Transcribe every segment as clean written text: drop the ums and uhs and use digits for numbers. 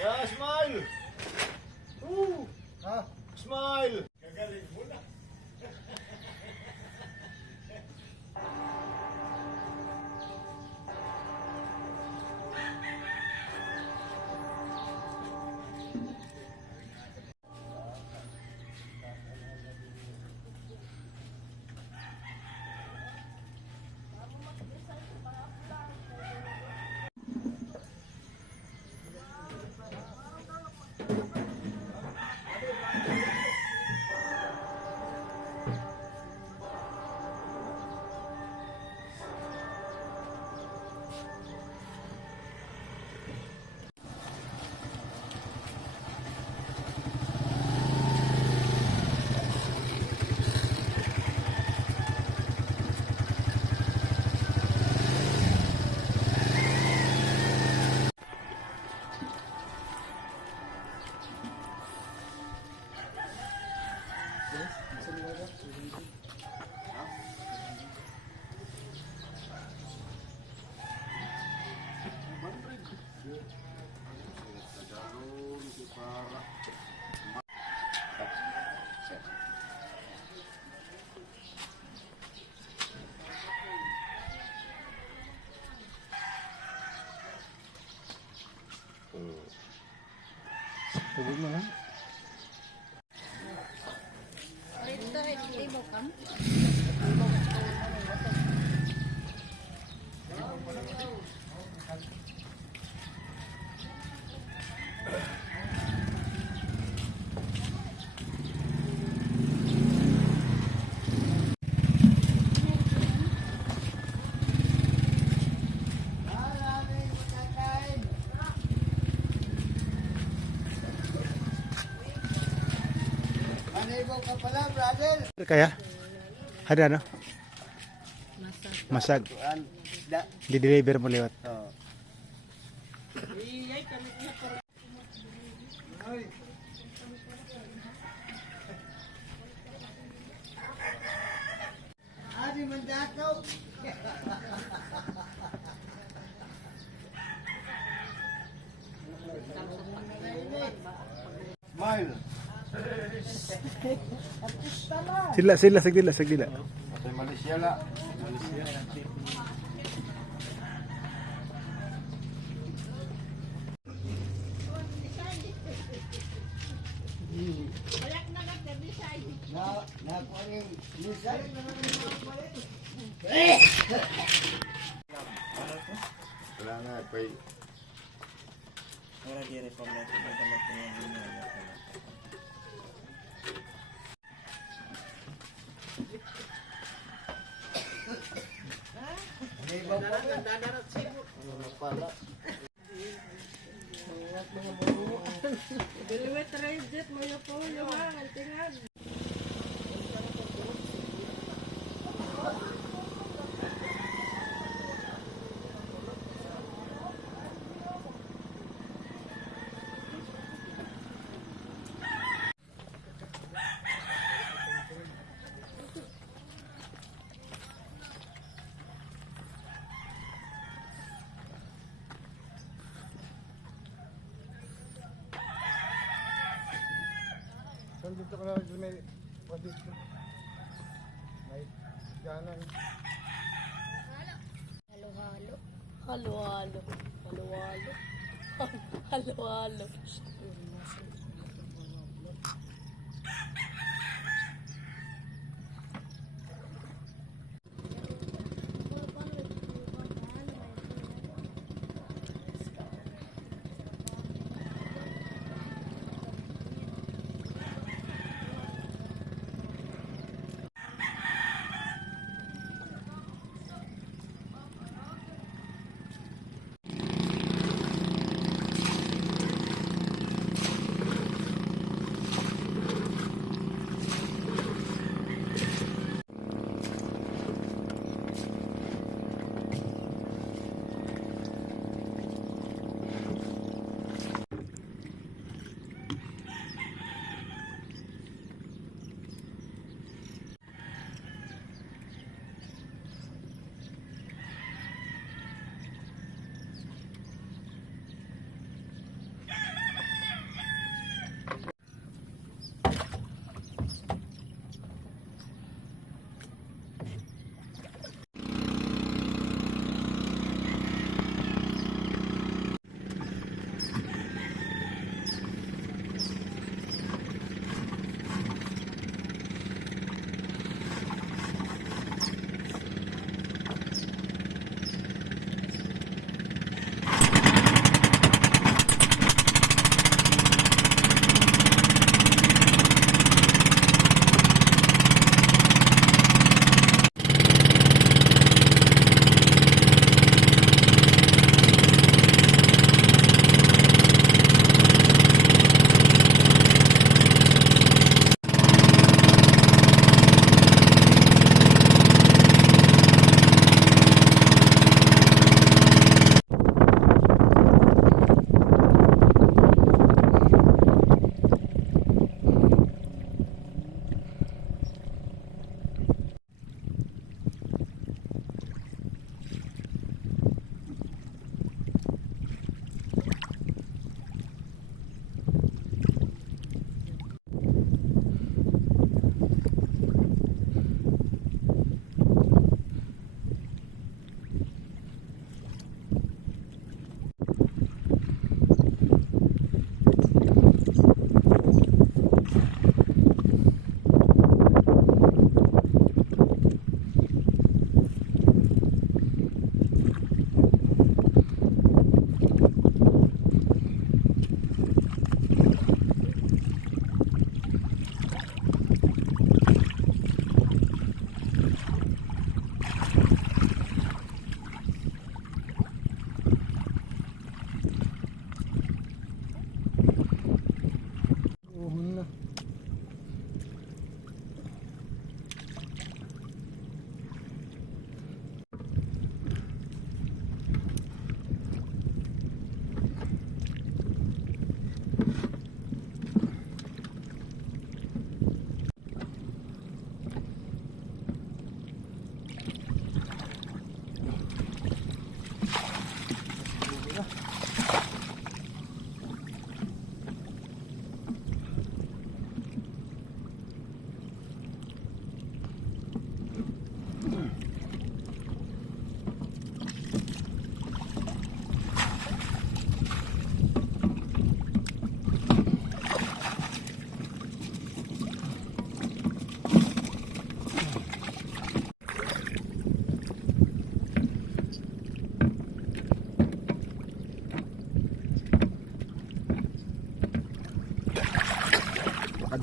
Yeah, smile! Ha? Smile! Gagaling mo na. Tubig mo na. Ka pala, brother. Kaya? Ada no? Masag. Di-deliver mo liwat. Oo. Adi mandakaw. Smile. Sagdila. Patay Malaysia la. Malaysia. Na kuning misay na wala na pay. Ora di republik ng Dito ko na may pwede ko. May ganan. Halo-halo. Halo-halo. Halo-halo. Halo-halo.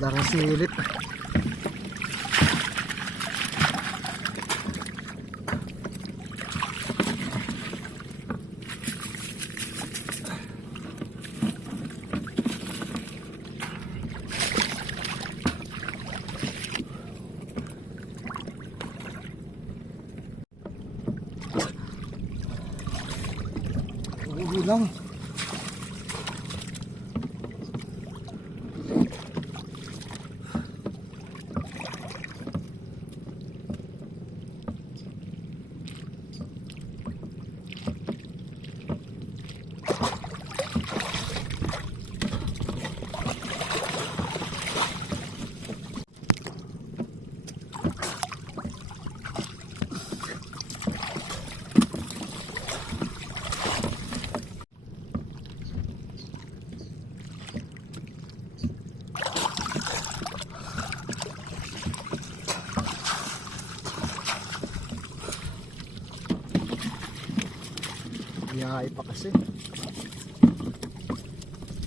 Darang silip. Uwi lang. Biyahe pa kasi.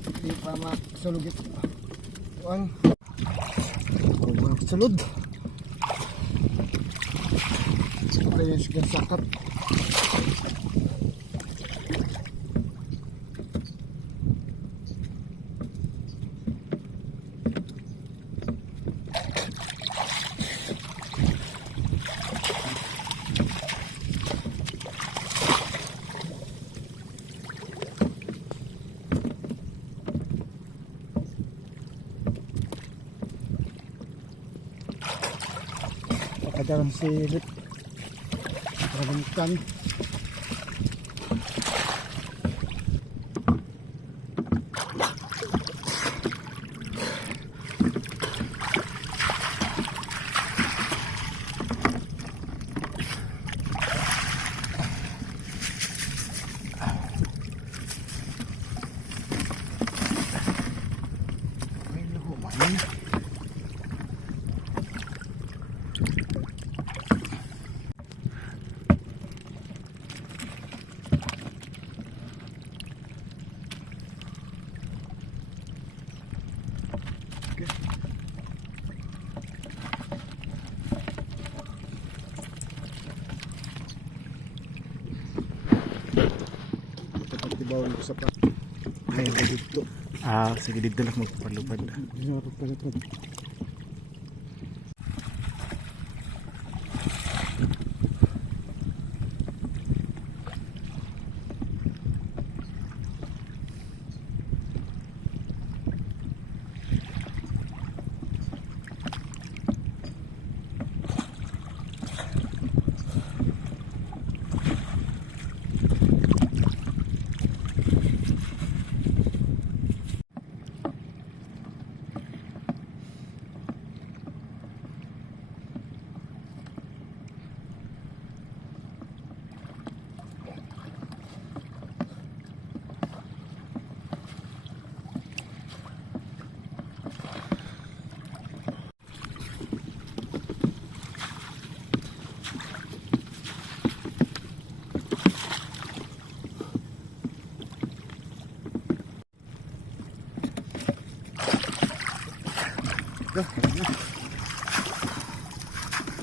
Hindi pa masulog ito. Kuan. Kuan sulod. Wala yung sigang sakat. Pagkadarang silip. Karamitan. Ay, luhuman. Bawal ko sa pa. Ayun ka dito. Ah, sige dito lang magpalupad. Dito na pagpalipad.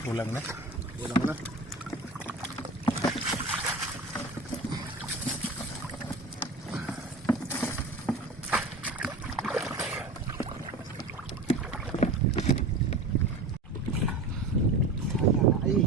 Kulang na. Kulang na. Ay.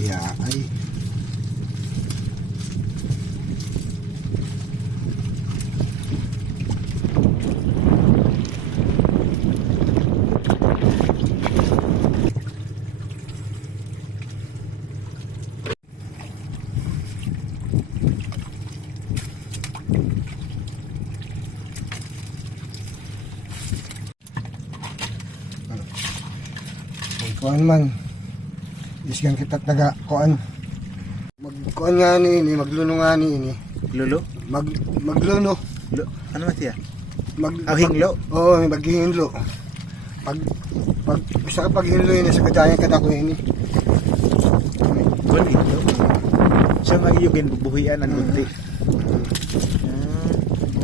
Ya, ay. Kuan man. Isgang kita taga kuan. Magkuan nga ni magluno nga ni. Lulo? Magluno. Ano man siya? Mag Hinglo? Oo, maghinlo. Pag sa paghinlo ini sa kadayan kada ko ini. Well, hinglo. Siya magiyugin bubuhian ang gunti.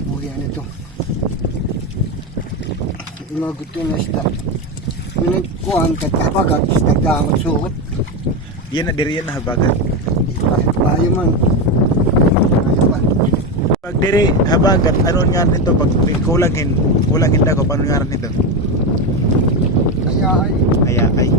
Bubuhian ito. Imagutin na siya. Kuan katapagat nagdamot suot. Yan na diri yan na habagat. Bayo man. Bayo man. Pag diri habagat, ano nga nito? Pag kulangin na ko, paano nga nito? Kaya ay. Ay.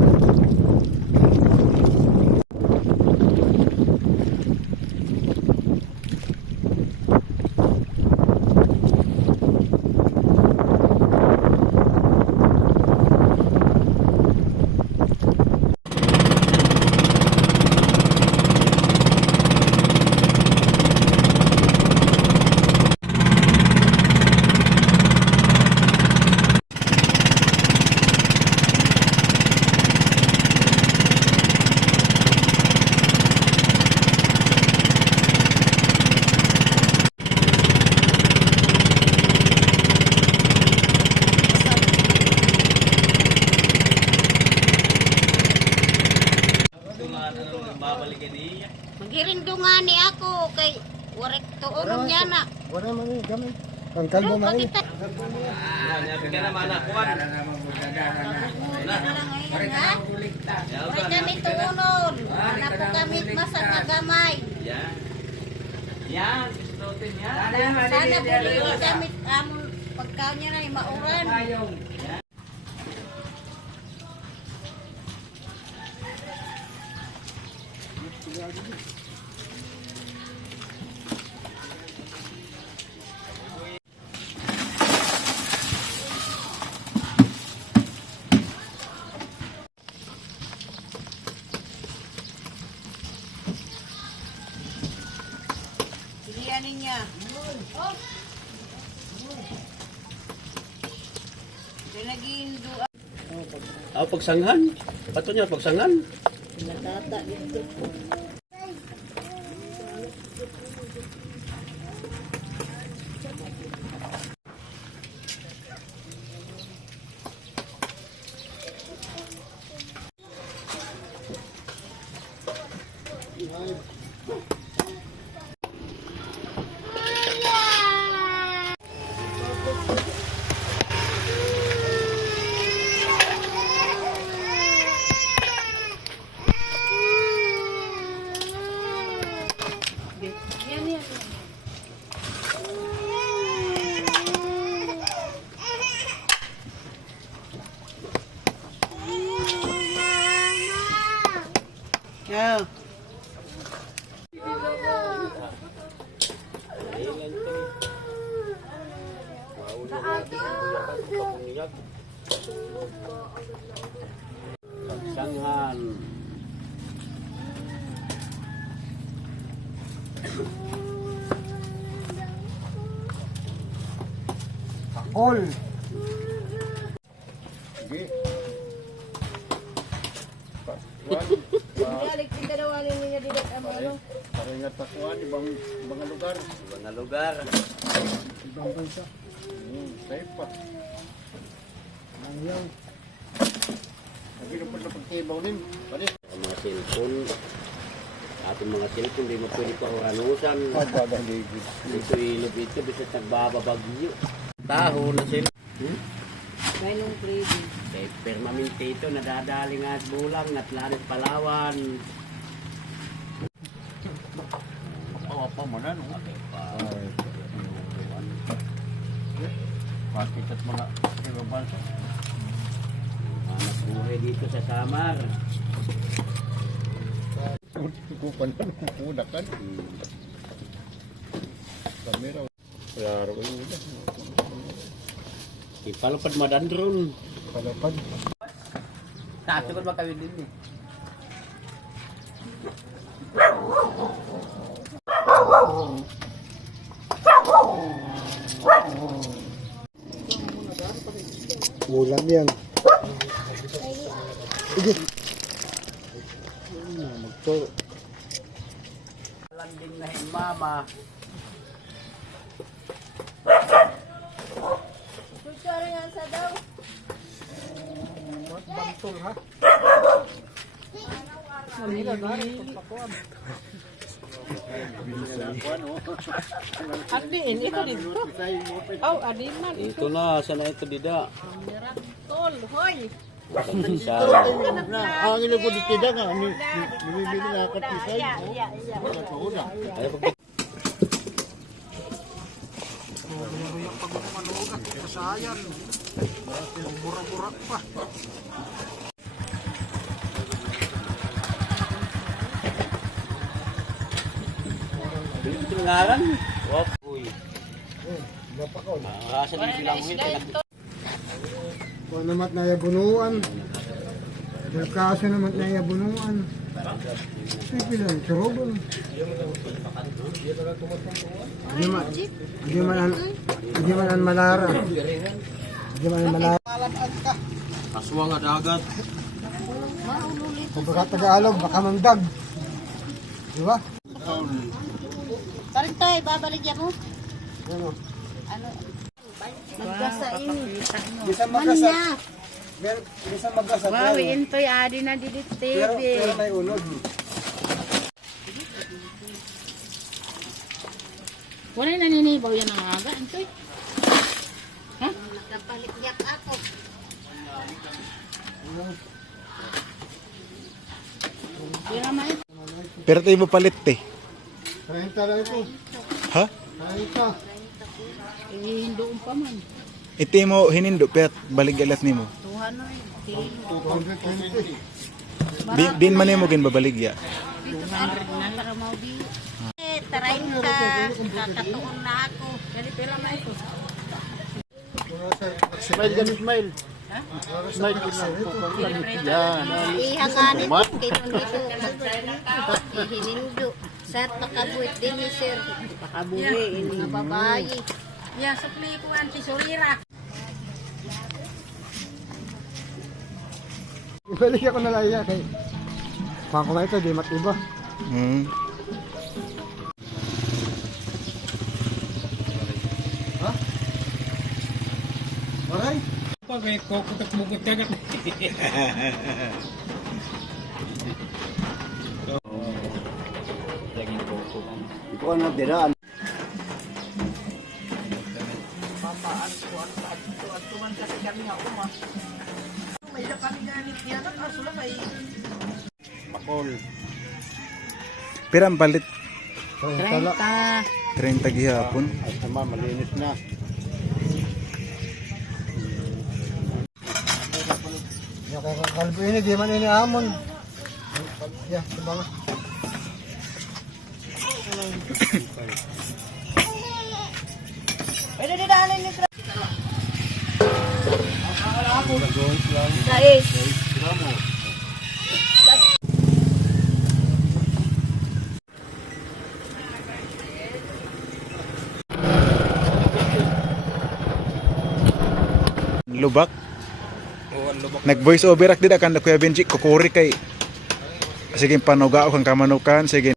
Magirindungan ni ako kay warek tuonom niya na. Wala man ni gamay. Ang kalbo man ni. May kami tuunon. Wala po kami masang nagamay. Yan, islotin yan. Sana buli gamit amon pagkaon niya na mauran. Silianin niya. Pinagindu Pagsanghan. Pato niya, pagsanghan. natata dito. Yeah. Pagsanghan. All. Balik kita daw niya dito ano. Para ingat pakuan, ibang lugar. Mga lugar. Ibang bansa. Safe pa. Ayaw. Lagi na pa na pagtibaw din. Pare. Ang mga cellphone. Ating mga cellphone, di mo pwede pa oranusan. Pagbagang ligid. Dito ilog ito, bisit nagbababagyo. Taho na sila. May nung trading. Kay permanente ito, nadadaling at bulang, at lahat Palawan. Pa mo na, no? Bakit at mga ibang bansa? Anak buhay dito sa Samar. kupan kan kudakan. Kamera. Laro ko yun. Ipalapad madandron. Palapad. Tato ko makawin din eh. Ulam yan. Sige. Magturo. Landing na hin mama. Kutsara yan sa daw. Adiin, ito dito. Oh, adin man. Ito na, sana ito dida. Tol, hoy. Sa Ang ilo ko dito nga ni bibili na katisay. Ay pag ngaran. Wap uy. Asa din sila mo ito. Kung namat na yabunuan. Bulkaso namat na yabunuan. Sige lang, charobon. Hindi man ang malara. Hindi man ang malara. Aswang at dagat. Kung baka Tagalog, baka mangdag. Di ba? Tarintoy, babaligyan mo. Ano? Ano? Maggasa ini. Bisa Ano magkasat. niya? Bisa magkasat. Wow, intoy adi na dili Pero TV. may unod. Wala na ninibaw yan ang aga, intoy. Ha? Nakapaligyak ako. Tira ma ito. Pero tayo mo palit eh. 30 lang ito. Ha? 30. Ihindoon pa man. Ito mo hinindo pero balik alas nimo. Tuhano eh. Tilo. 220. Din man mo kin babaligya. 200 na lang mo bi. Tarayin ka. Kakatuon na ako. Dali pera ma ito. Smile gan smile. Smile ko na. Yan. Ihanganit. Kaya dito. Ihinindo. Sat makabuit din ni sir. Pakabuhi ini. Mga babae. Ya, supli ko an si Solira. Ibalik ako na lang kay pako na ito, di matiba. Ha? Aray? Iko na diraan. Pakol. Pero ang palit 30. 30 gihapon. Ay tama malinis na. Ya kay kalbo ini di man ini amon. Ya, subang. Pwede didaanin ni Guys. Lubak. Nag voice over ak dida kan na Kuya Benji kokori kay. Sige panugao kang kamanukan sige.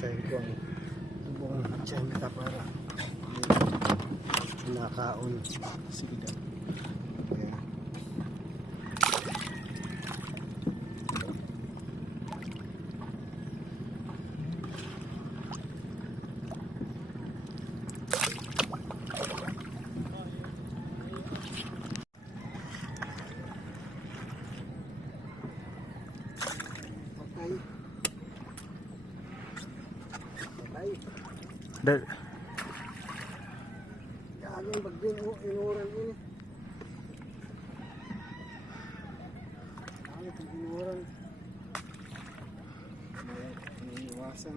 Chay ko ang buong chay kita para nakaon. Sige daw. Okay. Da- Gago yung bagdin mo, inuran ini. Ano itong inuran? Iniiwasan.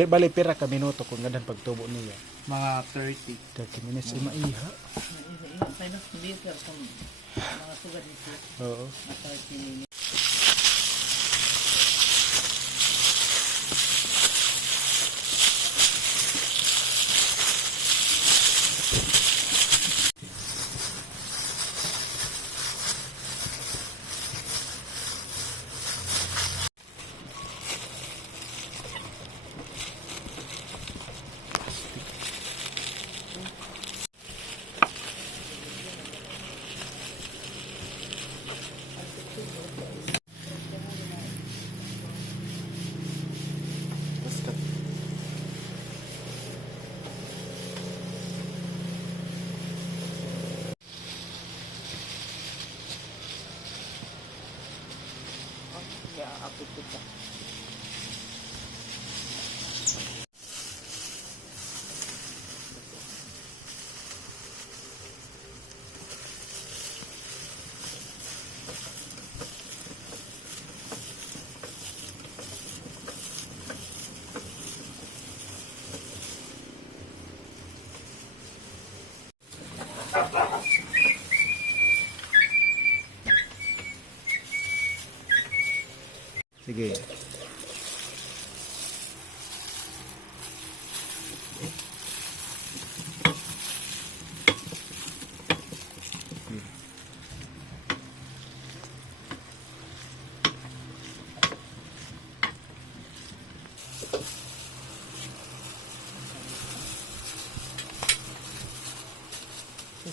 Bali pira ka minuto kung ganang pagtubo niya. Mga 30. 30 minutes ay maiha. Hindi ka kung mga sugat nito. Oo. Sige.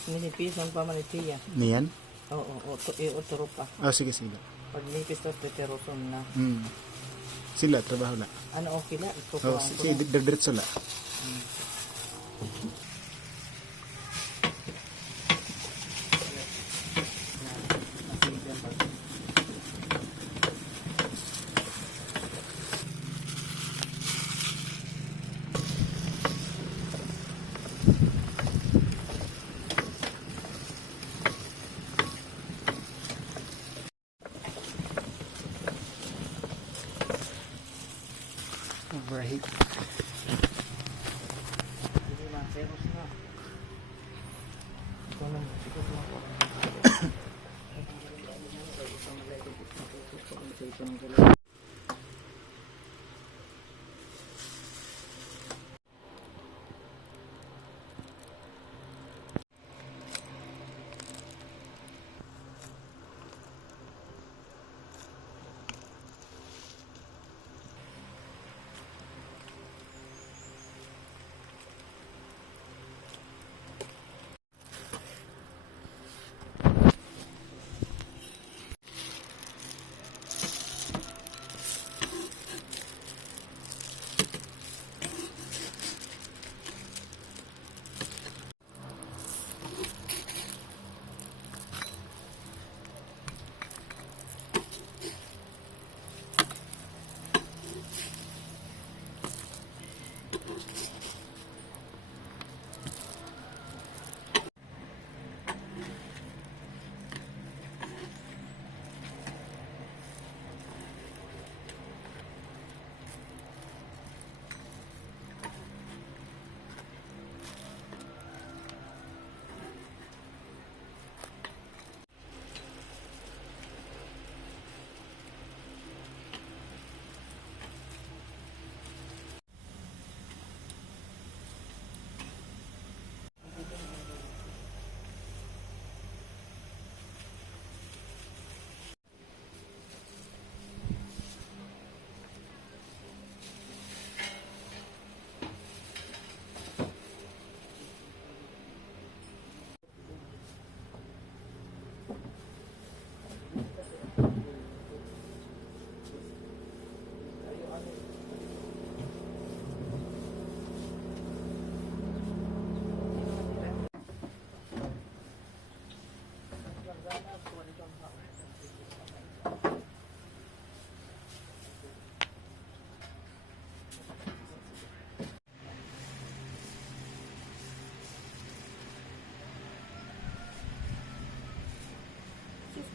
Minipis ang pamanitiya. Niyan? Oo, uturo pa. Ah, sige, sige. Pag nipis to, teteroson na. Sila, trabaho na. Ano okay la? Ito Oh, sige, diretso la. Overheat. Hindi na, teros na. Ito na, ito na po.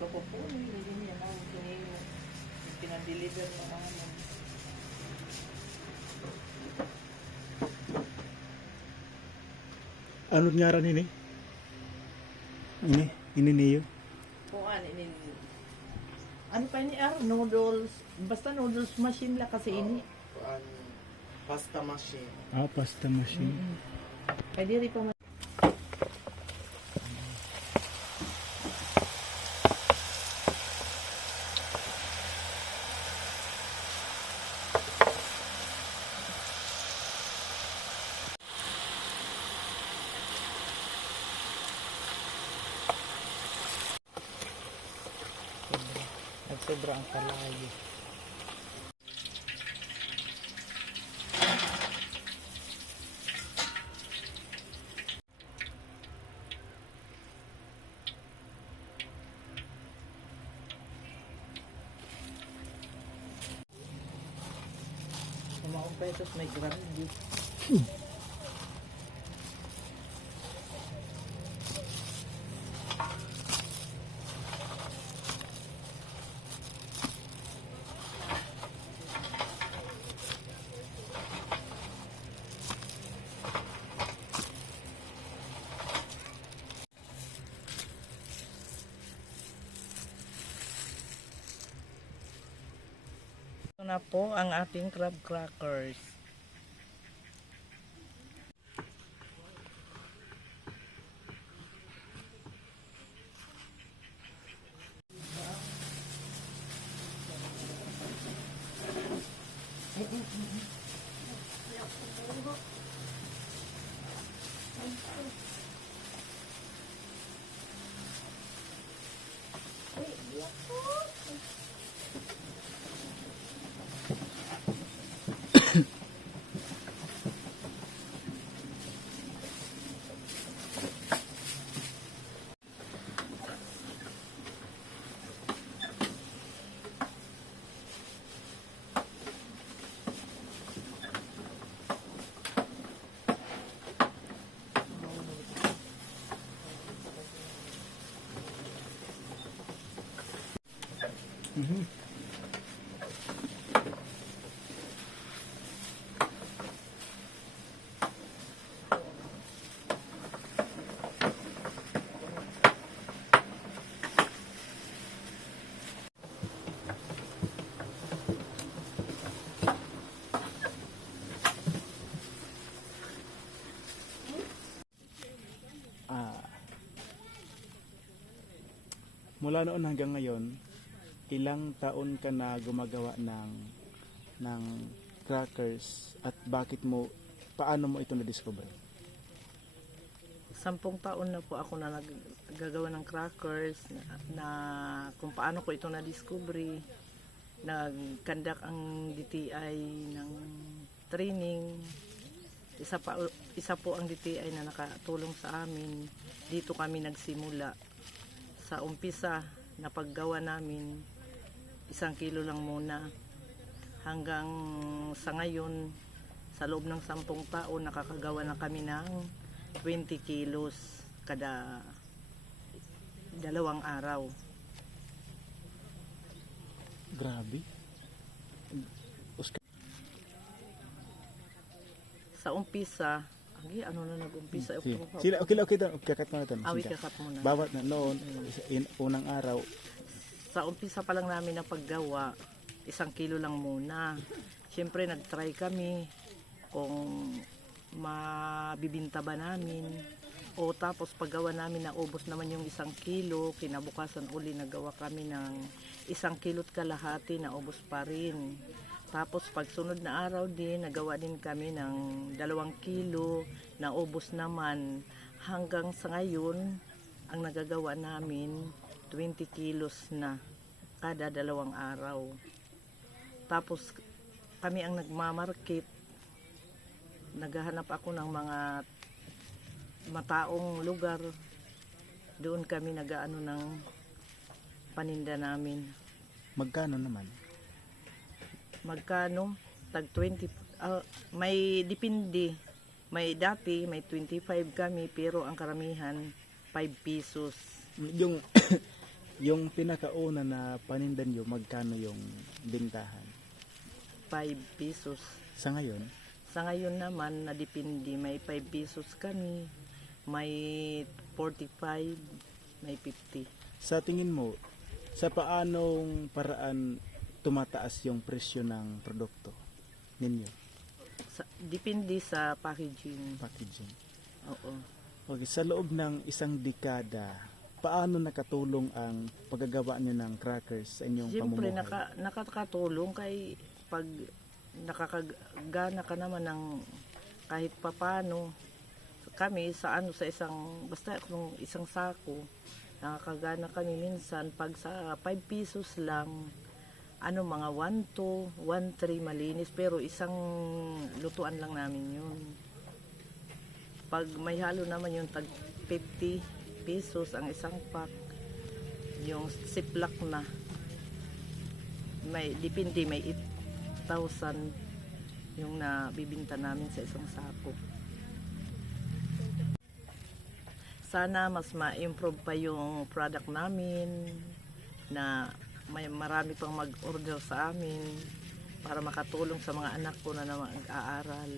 Kapupunin, hindi niya na pinadeliver na namin. Ano niya rin ini? Ini niyo. Kuan, ano pa ini noodles, basta noodles machine la kasi ini. Pasta machine. Ah, pasta machine. Kaya diri pa man. Nagsobra ang kalayo. Kumaong pesos may grande. Ito na po ang ating crab crackers. Mula noon hanggang ngayon, ilang taon ka na gumagawa ng crackers at paano mo ito na-discover? 10 taon na po ako na naggagawa ng crackers na kung paano ko ito na-discovery. Nagkandak ang DTI ng training. Isa po ang DTI na nakatulong sa amin. Dito kami nagsimula. Sa umpisa na paggawa namin, 1 kilo lang muna. Hanggang sa ngayon, sa loob ng 10 taon, nakakagawa na kami ng 20 kilos kada 2 araw. Grabe. Sa umpisa, ano na nag-umpisa? Sila, okay, kakat mo na ito. Awi, kakat muna. Bawat na noon, unang araw, Sa umpisa pa lang namin na paggawa, 1 kilo lang muna. Siyempre, nag-try kami kung mabibinta ba namin. O tapos paggawa namin na ubos naman yung 1 kilo, kinabukasan uli nagawa kami ng 1 kilo't kalahati na ubos pa rin. Tapos pagsunod na araw din, nagawa din kami ng 2 kilo na ubos naman. Hanggang sa ngayon, ang nagagawa namin 20 kilos na kada 2 araw. Tapos kami ang nagmamarket. Naghahanap ako ng mga mataong lugar. Doon kami nagaano ng paninda namin. magkano naman? Magkano? Tag 20. May depende. May dati, may 25 kami, pero ang karamihan 5 pesos. Yung Yung pinakauna na panindan nyo, magkano yung bintahan? 5 pesos. Sa ngayon? Sa ngayon naman, nadipindi, may 5 pesos kami, may 45, may 50. Sa tingin mo, sa paanong paraan tumataas yung presyo ng produkto ninyo? Dipindi sa packaging. Packaging. Oo. Okay, sa loob ng isang dekada, paano nakatulong ang paggagawa niyo ng crackers sa inyong Siyempre, pamumuhay? nakakatulong kay pag nakakagana ka naman ng kahit papano. Kami sa sa isang, basta kung isang sako, nakakagana kami minsan pag sa 5 pesos lang, mga 1-2, 1-3 malinis, pero isang lutuan lang namin yun. Pag may halo naman yung tag 50 pesos ang isang pack, yung siplak na, dipindi, may 8,000 yung nabibinta namin sa isang sako. Sana mas ma-improve pa yung product namin, na may marami pang mag-order sa amin para makatulong sa mga anak ko na mag-aaral.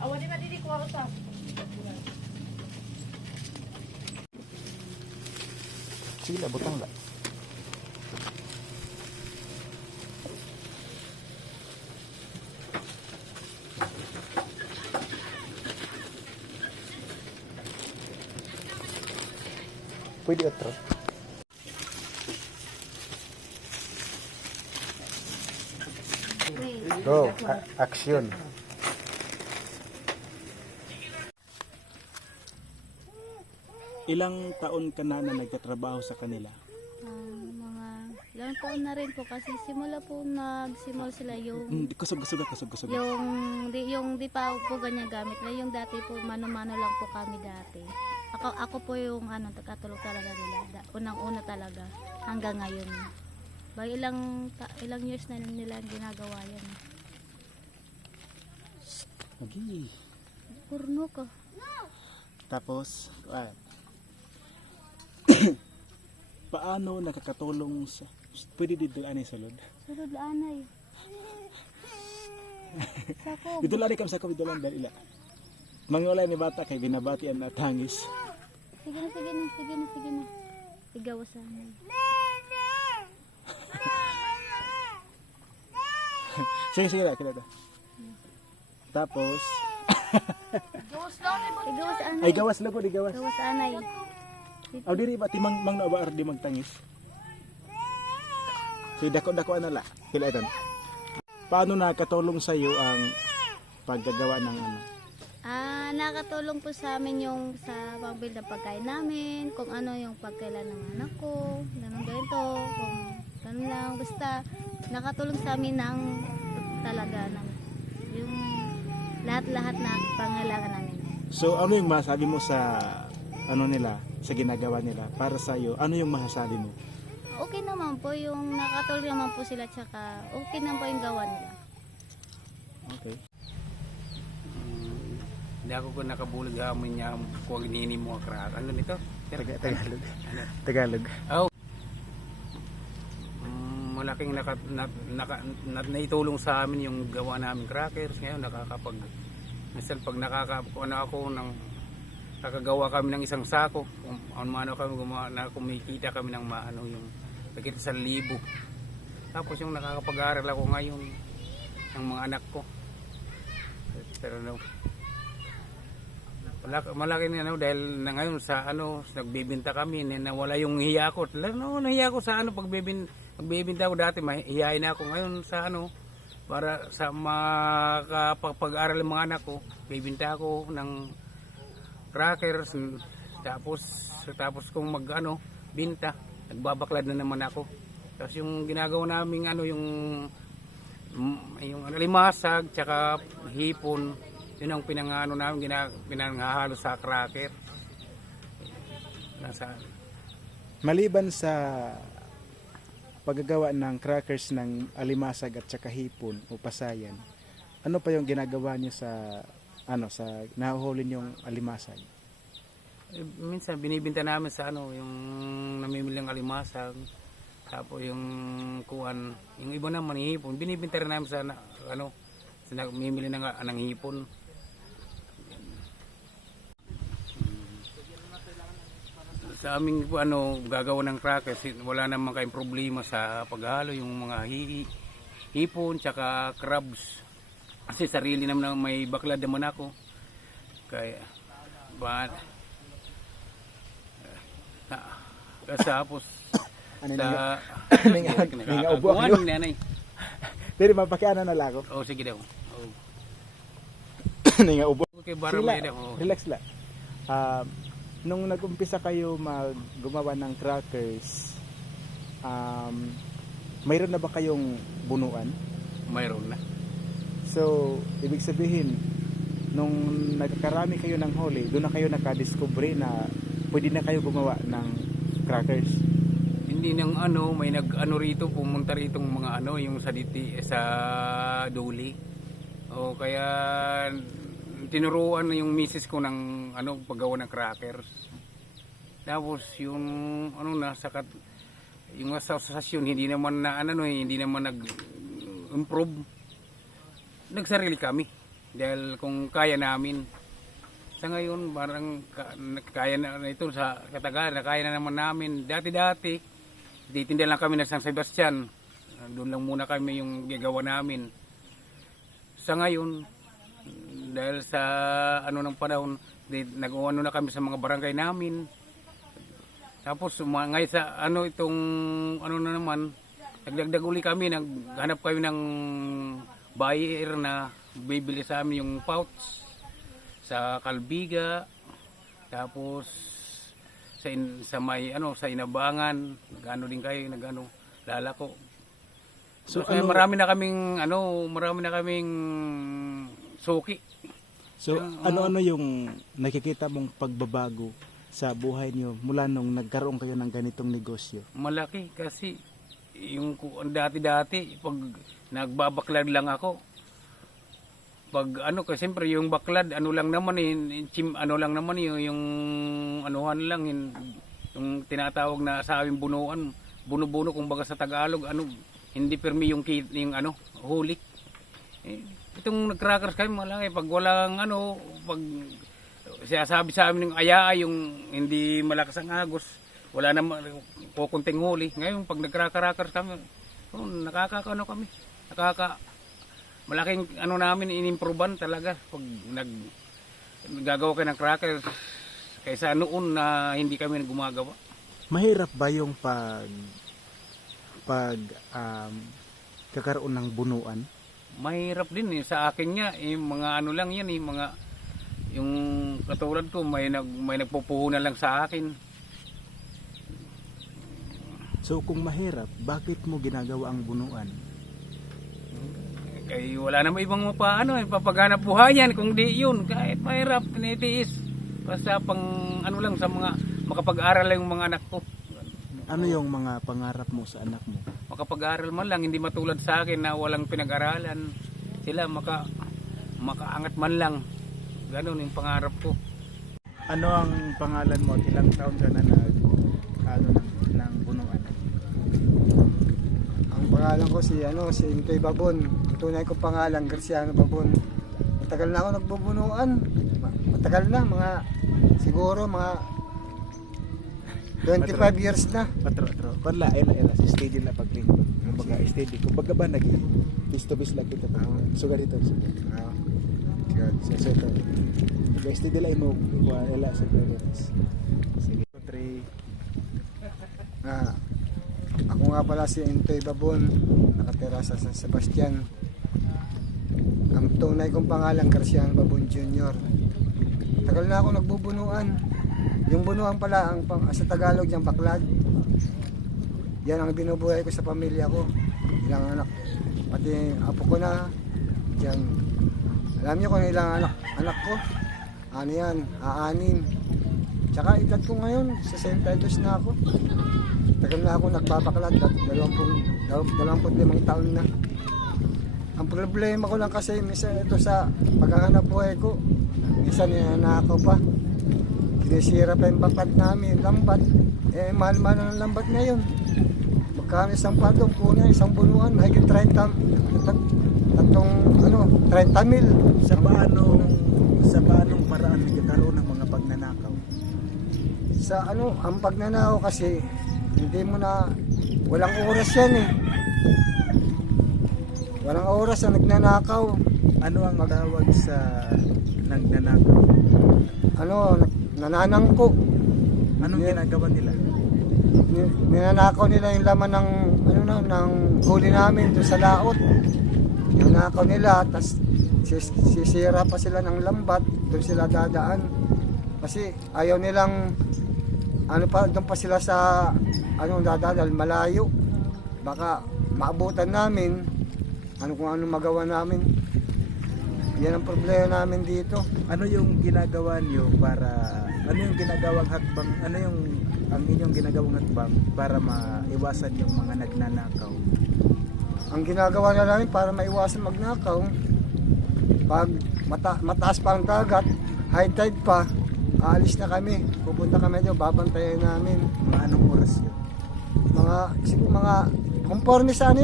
Awan ni madidi ko usap. Sige lang, butang lang. Pwede otro. Go, action. Ilang taon ka na nagtatrabaho sa kanila? Mga ilang taon na rin po kasi simula po nagsimula sila yung Kusog. yung di pa po ganyan gamit na yung dati po mano-mano lang po kami dati. Ako po yung takatulog talaga nila. Unang-una talaga hanggang ngayon. Ilang years na nila ginagawa yan. Okay. Kurno ka. Tapos, paano nakakatulong sa... Pwede dito anay salod? Sulod anay. Sako. Dito lang kam sa ko, dito lang dahil ila. Mangulay ni bata kay binabatian na tangis. Sige na. Igawa sa anay. Sige na, kita. Tapos, Igawa sa anay. ay gawas lagod, gawas. Igawa sa anay. Aw diri ba timang mang naabaar di magtangis. So dako na la. Kila iton. Paano nakatulong sa iyo ang paggagawa ng Nakatulong po sa amin yung sa pagbuild ng pagkain namin, kung ano yung pagkailan ng anak ko, ganun ganito, kung ganun lang, basta nakatulong sa amin ng talaga ng yung lahat-lahat na pangailangan namin. So ano yung masabi mo sa nila, sa ginagawa nila para sa iyo? Ano yung masasabi mo? Okay naman po yung nakatulong naman po sila, tsaka okay naman po yung gawa nila. Okay. Hindi ako ko nakabulag hamon niya kung hinini mo akra. Ano nito? Tagalog. Tagalog. Oh. Malaking naitulong sa amin yung gawa namin crackers. Ngayon minsan pag nakakagawa kami ng isang sako, kumikita kami ng yung nakita 1,000. Tapos yung nakakapag-aaral ako ngayon ng mga anak ko. Pero malaki dahil na ngayon sa nagbebenta kami, nawala yung hiya ko. Nahiya ko sa pagbebenta ko dati, mahihayin ako ngayon sa para sa makapag-aral ng mga anak ko, bibenta ako ng crackers, tapos kung binta, nagbabaklad na naman ako. Tapos yung ginagawa namin ano yung alimasag tsaka hipon, yun ang pinangano namin pinanghahalo sa cracker. Nasa Maliban sa paggagawa ng crackers ng alimasag at saka hipon o pasayan, ano pa yung ginagawa niyo sa sa nahuhuli yung alimasag? minsan binibenta namin sa yung namimilang alimasag. Tapos yung kuan, yung iba naman hipon, binibenta rin namin sa sa namimili ng hipon. Sa aming gagawa ng crackers, wala namang kayong problema sa paghalo yung mga hipon tsaka crabs. Kasi sarili naman may baklad naman ako. Kaya tapos sa ubo ako. Dili mapakiana na lako. Oh sige daw. Oh. Ninga ubo. Okay, baro may daw. Relax la. Nung nag-umpisa kayo gumawa ng crackers, mayroon na ba kayong bunuan? Mayroon na. So, ibig sabihin, nung nagkarami kayo ng huli, doon na kayo nakadiscovery na pwede na kayo gumawa ng crackers? Hindi nang may rito, pumunta rito mga yung sa Duli. O kaya tinuruan na yung misis ko ng paggawa ng crackers. Tapos yung yung asosasyon hindi naman hindi naman nag-improve. Nagsarili kami dahil kung kaya namin. Sa ngayon parang kaya na ito sa katagalan, kaya na naman namin. Dati titinda lang kami ng San Sebastian. Doon lang muna kami yung gagawa namin. Sa ngayon, dahil sa ng panahon, nag-uano na kami sa mga barangay namin. Tapos ngayon sa itong na naman, nagdagdag uli kami, naghanap kami ng buyer na bibili sa amin yung pouch sa Kalbiga. Tapos sa may sa Inabangan, nagano din kayo, lalako. So marami na kaming suki. So ano-ano yung nakikita mong pagbabago sa buhay niyo mula nung nagkaroon kayo ng ganitong negosyo? Malaki kasi yung dati pag nagbabaklad lang ako. Pag kasi siyempre yung baklad lang naman lang naman yung anuhan lang yung tinatawag na sa aming bunuan, buno-buno kung baga sa Tagalog, hindi permi yung huli. Itong nag-crackers kayo malaki pag walang pag sinasabi sa amin ng ayaa yung hindi malakas ang agos, wala naman kukunting huli. Ngayon pag nag-crackers kami, kami malaking namin inimprovean talaga pag naggagawa kayo ng crackers kaysa noon na hindi kami gumagawa. Mahirap ba yung kakaroon ng bunuan? Mahirap din sa akin nga mga lang yan mga yung katulad ko may nagpupuhunan lang sa akin. So kung mahirap, bakit mo ginagawa ang bunuan? Kaya wala namang ibang papaghanap buhayan kung di yun. Kahit mahirap, tinitiis. Basta pang lang sa mga makapag-aral lang yung mga anak ko. Ano yung mga pangarap mo sa anak mo? Makapag-aral man lang, hindi matulad sa akin na walang pinag-aralan. Sila makaangat man lang. Ganon yung pangarap ko. Ano ang pangalan mo? Ilang taon ka na ng bunuan? Ang pangalan ko si Intoy Babon. Ang tunay kong pangalan, Graciano Babon. Matagal na ako nagbubunuan. Matagal na, siguro mga 25 years na. Patro. Kung ela, steady na paglingkod. Kumbaga, steady. Kumbaga ba, bis-to-bis lang kita. So, ganito. Good. So, ito. Kumbaga, steady lang mo. Ela, sa ganito. Sige. 3. Ako nga pala si Intoy Babon. Nakatira sa San Sebastian. Ang tunay kong pangalan, Graciano Babon Jr. Matagal na ako nagbubunuan. Yung bunuan pala, sa Tagalog yung baklad. Yan ang binubuhay ko sa pamilya ko. Ilang anak, pati apo ko na. Yan. Alam niyo kung ilang anak ko? Ano yan? 6. Tsaka edad ko ngayon, 62 na ako. Tagal na ako nagpapakalat, 25 taon na. Ang problema ko lang kasi minsan ito sa paghahanap buhay ko. Minsan ninanakaw pa. Sinisira pa yung papat namin, lambat. Mahal-mahal ng lambat ngayon. Magkano isang patong puno, isang bunuan, mahigit 30 mil. Sa paanong paraan nagkakaroon ng mga pagnanakaw? Sa ang pagnanakaw kasi, hindi mo na, walang oras yan eh. Walang oras ang nagnanakaw. Ano ang tawag sa nagnanakaw? Nananangko. Anong ginagawa nila? Ninanakaw nila yung laman ng ng huli namin doon sa laot. Ninanakaw nila, tas sisira pa sila ng lambat, doon sila dadaan. Kasi ayaw nilang doon pa sila sa dadadal malayo. Baka maabutan namin kung ano magawa namin. Yan ang problema namin dito. Ano yung ginagawa niyo ano yung ginagawang hakbang, ang inyong ginagawang hakbang para maiwasan yung mga nagnanakaw? Ang ginagawa na namin para maiwasan magnakaw, pag mataas pa ang dagat, high tide pa, aalis na kami. Pupunta kami doon, babantayan namin. Mga anong oras yun? Mga conforme sa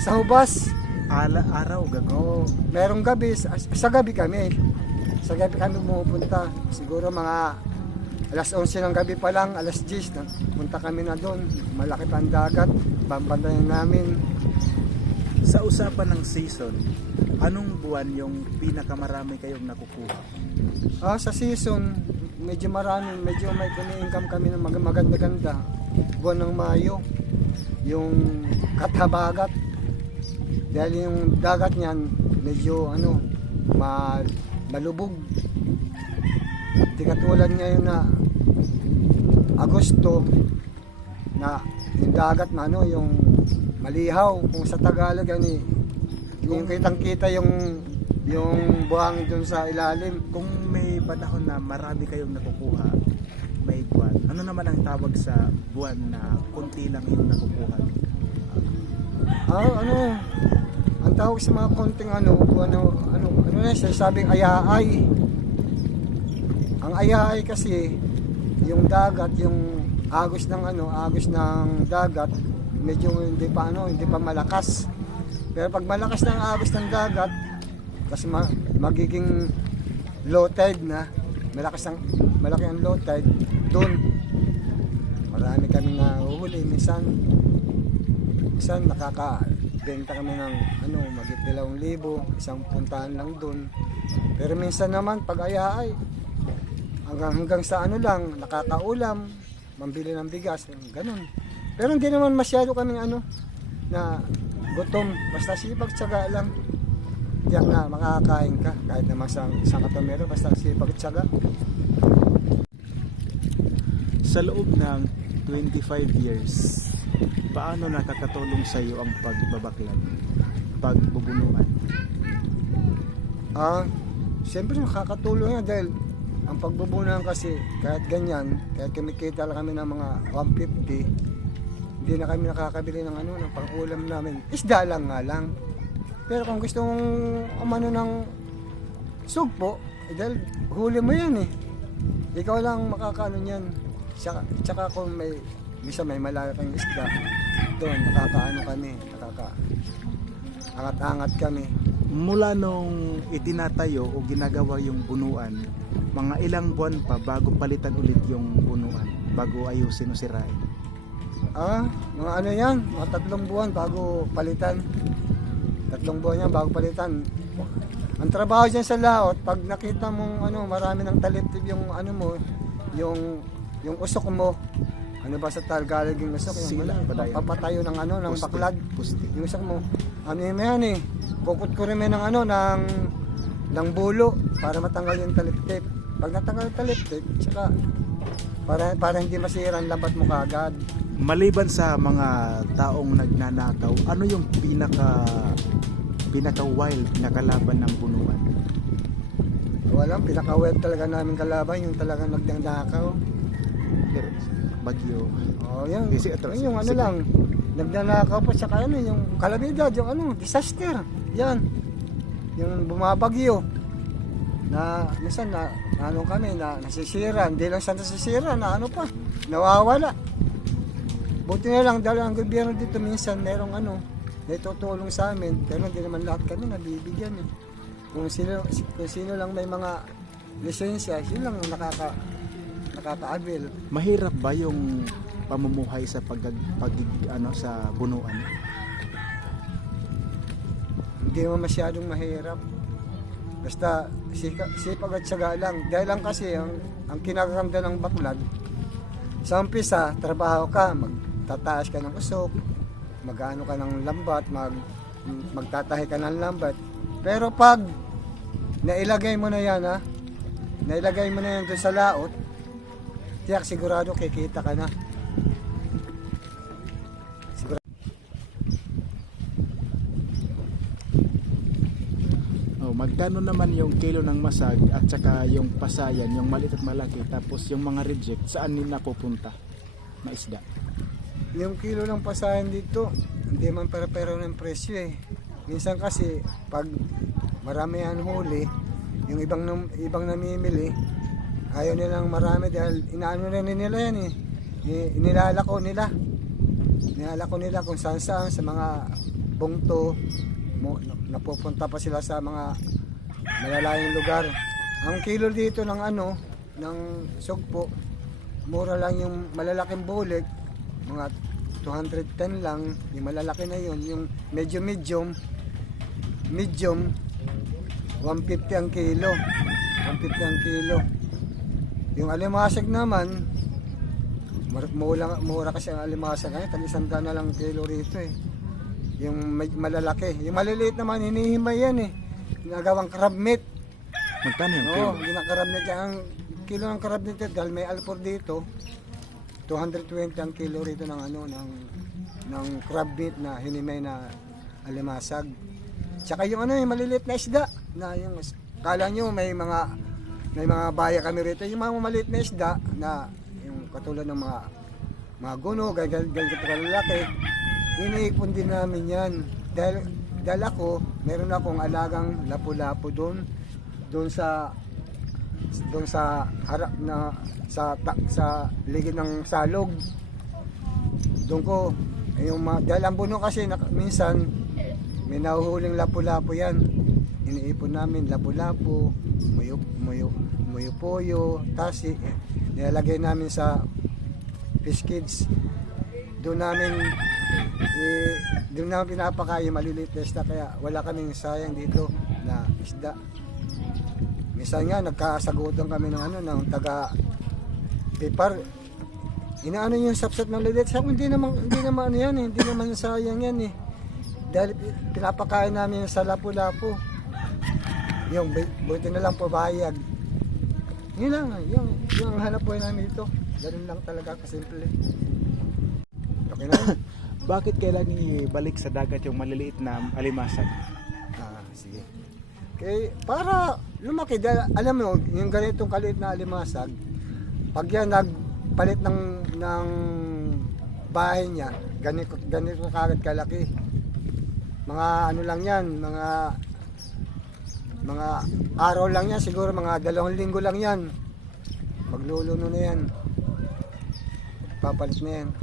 sa hubas. Araw, gabi? Oo, merong gabi, sa gabi kami. Sa gabi kami pumupunta. Siguro mga alas 11 ng gabi pa lang, alas 10, punta kami na doon. Malaki pa ang dagat, babantayan namin. Sa usapan ng season, anong buwan yung pinakamarami kayong nakukuha? Sa season, medyo marami, medyo may kuni-income kami ng maganda-ganda. Buwan ng Mayo, yung Katabagat. Dahil yung dagat niyan, medyo malubog. Hindi katulad ngayon na Agosto, na yung dagat yung malihaw. Kung sa Tagalog yung kitang-kita yung buhangin dun sa ilalim. Kung may panahon na marami kayong nakukuha, may buwan, ano naman ang tawag sa buwan na konti lang yung nakukuha? Ang tawag sa mga konting sabing ayaay. Ang ayaay kasi yung dagat, yung agos ng dagat, medyo hindi pa malakas. Pero pag malakas ng agos ng dagat, kasi magiging low tide na, malaki ang low tide, doon marami kami na uhuli. Minsan nakakabenta kami ng magit 2,000, isang puntahan lang doon. Pero minsan naman pag ayaay, hanggang sa lang, nakakaulam, mambili ng bigas, ganun. Pero hindi naman masyado kaming na gutom, basta sipag-tsaga lang. Diyak na makakain ka, kahit naman sa isang katomero, basta sipag-tsaga. Sa loob ng 25 years, paano nakakatulong sa iyo ang pagbabaklan, pagbubunuan? Siyempre nakakatulong yan dahil ang pagbubunuan kasi kahit ganyan, kahit kumikita lang kami ng mga 150, hindi na kami nakakabili ng ng pang-ulam namin. Isda lang nga lang. Pero kung gusto mong ng sugpo, dahil huli mo yan eh. Ikaw lang makakaano niyan. Tsaka kung may malaking isda, doon angat-angat kami. Mula nung itinatayo o ginagawa yung bunuan, mga ilang buwan pa bago palitan ulit yung bunuan, bago ayusin o sirain? Mga yan, mga 3 buwan bago palitan. 3 buwan yan bago palitan. Ang trabaho dyan sa laot, pag nakita mong marami ng taliptib yung yung usok mo, sa Tagalog yung usok, papatayo ng ng baklad, yung usok mo, yan eh, kukut ko rin ng bulo para matanggal yung taliptib. Pag natanggal yung taliptib, tsaka para hindi masira ang lambat mo kagad. Maliban sa mga taong nagnanakaw, ano yung pinaka wild na kalaban ng punuan? Walang pinaka-web talaga namin kalaban, yung talagang nagnanakaw. Bagyo. Oh, yan. Kasi ito, Yung ano lang, nagnanakaw pa, saka ano, yung kalamidad, yung ano, disaster. Yan. Yung bumabagyo. Na, minsan na, ano kami, na nasisira. Hindi lang sa nasisira, na ano pa, nawawala. Buti na lang, dahil ang gobyerno dito minsan, merong ano, naitutulong sa amin, pero hindi naman lahat kami nabibigyan eh. Kung sino lang may mga lisensya, sino lang nakaka-avail. Mahirap ba yung pamumuhay sa sa bunuan? Hindi mo masyadong mahirap. Basta sipag at syaga lang. Dahil lang kasi ang kinakakamda ng baklad, sa umpisa, trabaho ka, magtataas ka ng usok, mag-ano ka ng lambat, magtatahi ka ng lambat. Pero pag nailagay mo na yan, nailagay mo na yan doon sa laot, tiyak sigurado kikita ka na. Magkano naman yung kilo ng masag at saka yung pasayan, yung maliit at malaki, tapos yung mga reject, saan nila napupunta na isda? Yung kilo ng pasayan dito, hindi man pero ng presyo eh. Minsan kasi pag marami ang huli, yung ibang namimili, ayaw nilang marami dahil inaano na nila yan eh. Inilalako nila. Inilalako nila kung saan sa mga bungto, napupunta pa sila sa mga malalayong lugar. Ang kilo dito ng ng sugpo, mura lang yung malalaking bulik, mga 210 lang, yung malalaki na yun, yung medium, 150 ang kilo. 150 ang kilo. Yung alimasag naman, mura kasi ang alimasag ngayon, tag-100 na lang kilo rito eh. Yung malalaki. Yung maliliit naman, hinihimay yan eh. Ginagawang crab meat. Magkano yung kilo? Oo, ginakarab meat yan. Ang kilo ng crab meat dahil may alpor dito, 220 ang kilo rito ng ng crab meat na hinimay na alimasag. Tsaka yung yung maliliit na isda na yung kala nyo may mga baya kami rito, yung mga maliliit na isda na yung katulad ng mga guno, ganyan kalalaki. Iniipon din namin yan. Dahil meron akong alagang lapu-lapu doon sa harap na sa ligid ng salog. Doon ko dahil ang buno kasi minsan may nahuhuling lapu-lapu yan. Iniipon namin lapu-lapu, muyo-poyo, tasi, nilalagay namin sa fish kids. Doon namin pinapakain maliliit na isda, kaya wala kaming sayang dito na isda. Minsan nga nagkasagutan kami ng taga pipar. Inaano yung sapsap ng lilit. Sabi hindi naman yan eh. Hindi naman sayang yan eh. Dahil pinapakain namin sa lapu-lapu. Yung buti na lang pabayag. Yun lang, yung hanap buhay namin dito. Ganun lang talaga kasimple. Okay na. Bakit kailangan ibalik sa dagat yung maliliit na alimasag? Sige. Okay, para lumaki. Dahil, alam mo, yung ganitong kaliit na alimasag, pag yan nagpalit ng bahay niya, ganito kagad kalaki. Mga lang yan, mga araw lang yan, siguro mga 2 linggo lang yan. Magluluno na yan. Papalit na yan.